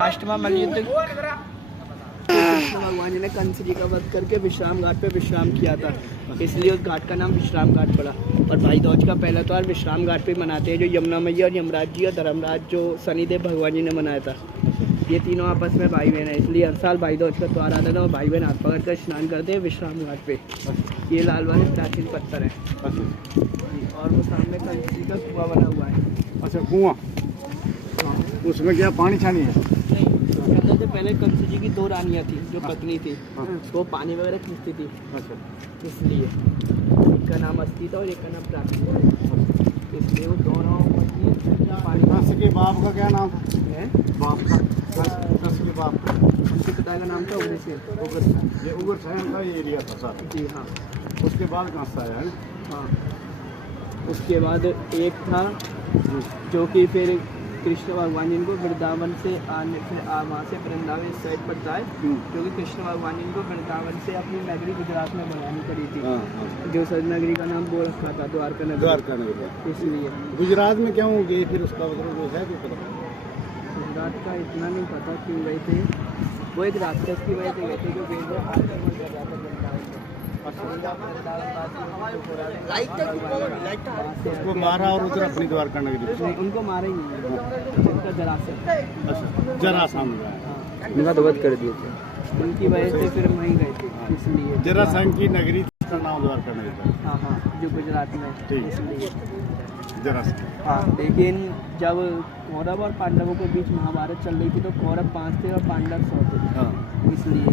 Last में मलयुद्ध कृष्ण भगवान जी ने कंस जी का वध करके विश्राम घाट पे विश्राम किया था, इसलिए उस घाट का नाम विश्राम घाट पड़ा। और भाई दूज का पहला त्यौहार विश्राम घाट पे मनाते हैं, जो यमुना मैया और यमराज जी और धर्मराज जो शनिदेव भगवान जी ने मनाया था। ये तीनों आपस में भाई बहन है, इसलिए हर साल भाई दूज का त्यौहार आता था और भाई बहन हाथ पकड़ कर स्नान करते हैं विश्राम घाट पे। ये लाल वाले प्राचीन पत्थर है और वो सामने कंस जी का कुआं बना हुआ है। अच्छा, कुआं, उसमें क्या पानी छानी है? कहते थे पहले कंस जी की दो रानियाँ थी जो पत्नी थी, वो पानी वगैरह खींचती थी, इसलिए एक का नाम अस्थि था और एक का नाम प्राची था, इसलिए वो दोनों पानी। कंस के बाप का क्या नाम था? बाप का, कंस के बाप का, उनके पिता का नाम था उग्रसेन। ये उग्रसेन का ये एरिया था सारा। जी हाँ। उसके बाद कंस आया है। हाँ, उसके बाद एक था जो कि फिर कृष्ण भगवान जी को वृंदावन से आने फिर वहाँ से वृंदावन इस साइड पड़ता है, क्योंकि कृष्ण भगवान जी को वृंदावन से अपनी नगरी गुजरात में बनानी पड़ी थी, जो सर नगरी का नाम वो रखा था द्वारका नगरी। द्वारका नगरी, इसलिए गुजरात में क्यों गए फिर? उसका मतलब है कि पता? गुजरात का इतना नहीं पता क्यों गए थे, वो एक राक्षस की वजह से गए थे जो वेद में आक्रमण कर रहा था वृंदावन में। उसको मारा और उधर अपनी द्वारका नगरी। नहीं, उनको मारा ही नहीं, उनका जरासंध। अच्छा, जरासंध उनका तो वध कर दिए थे, उनकी वजह से फिर वहीं गए थे, इसलिए जरासंध की नगरी का नाम द्वारका नगरी था। हाँ हाँ, जो गुजरात में, इसलिए जरासंध। हाँ, लेकिन जब कौरव और पांडवों के बीच महाभारत चल रही थी तो कौरव 5 थे और पांडव 100 थे, इसलिए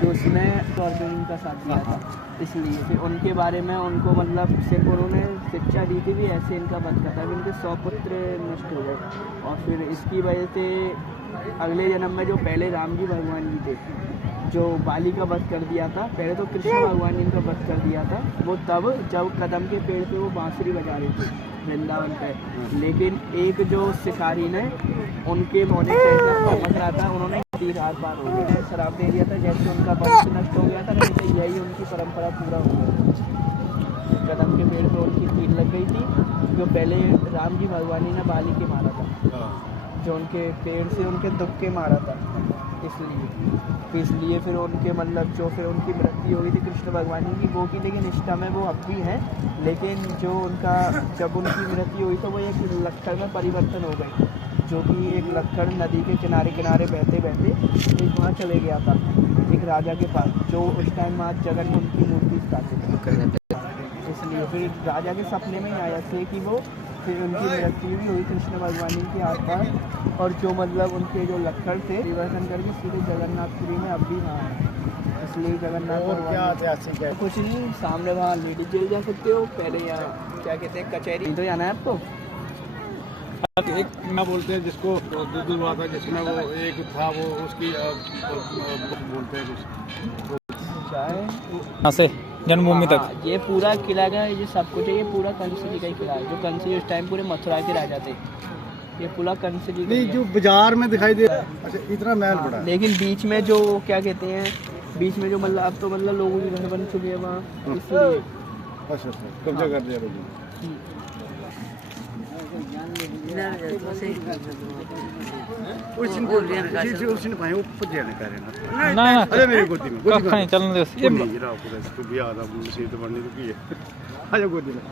जो उसने अर्जुन का साथ दिया था, इसलिए फिर उनके बारे में उनको मतलब सिर्फ उन्होंने शिक्षा दी थी भी ऐसे इनका वध करता है, इनके 100 पुत्र नष्ट हो गए। और फिर इसकी वजह से अगले जन्म में जो पहले राम जी भगवान जी थे जो बाली का वध कर दिया था, पहले तो कृष्ण भगवान जी का वध कर दिया था, वो तब जब कदम के पेड़ पे वो बांसुरी बजा रही थी वृंदावन पे, लेकिन एक जो शिकारी ने उनके मोने से ऐसा पकड़ रहा था, उन्होंने तीर आर पार हो गया, शराब दे दिया था, जैसे उनका वंश नष्ट हो गया था, नहीं तो यही उनकी परंपरा पूरा हो गया। कदम के पेड़ पे उनकी तीर लग गई थी, जो पहले राम जी भगवान जी ने बाली के मारा था, जो उनके पेड़ से उनके दुख के मारा था, इसलिए फिर उनके मतलब जो फिर उनकी मृत्यु हुई थी कृष्ण भगवान जी की वो की, लेकिन निष्ठा में वो अब भी हैं, लेकिन जो उनका जब उनकी मृत्यु हुई तो वो एक लक्कड़ में परिवर्तन हो गई, जो कि एक लक्कड़ नदी के किनारे किनारे बहते बहते एक वहाँ चले गया था एक राजा के पास, जो उस टाइम माँ जगन में उनकी मूर्ति स्थापित थे, इसलिए फिर राजा के सपने में ही आया थे कि वो फिर उनकी मृत्यु भी हुई कृष्ण भगवान जी के आसपास, और जो मतलब उनके जो लक्कड़ थे परिवर्तन करके सीधे जगन्नाथपुरी में अब भी वहाँ है, इसलिए जगन्नाथ भगवान है। कुछ नहीं, सामने वहाँ लेडी जेल जा सकते हो, पहले यहाँ क्या कहते हैं कचहरी, तो जाना है आपको। एक क्या बोलते हैं जिसको दूध हुआ था, जिसमें वो एक था वो उसकी बोलते हैं कुछ से जन्मभूमि तक। ये पूरा किला का ये सब कुछ है, ये पूरा कंस जी का ही किला है, जो कंस जी उस टाइम पूरे मथुरा के राजा थे, ये पूरा कंस जी नहीं जो बाजार में दिखाई दे रहा है। अच्छा, इतना महल बड़ा है। लेकिन बीच में जो क्या कहते हैं, बीच में जो मतलब अब तो मतलब लोगों की घर बन चुकी है वहाँ, इसलिए अच्छा कब्जा कर दिया लोगों ने। मेरी गोदी में चलने दो, तू भी आ रहा मुसीबत बनने तो की है। आजा गोदी में।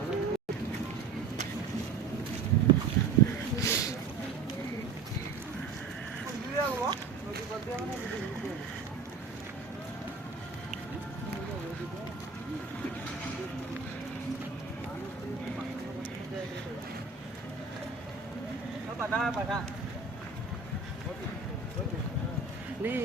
पता नहीं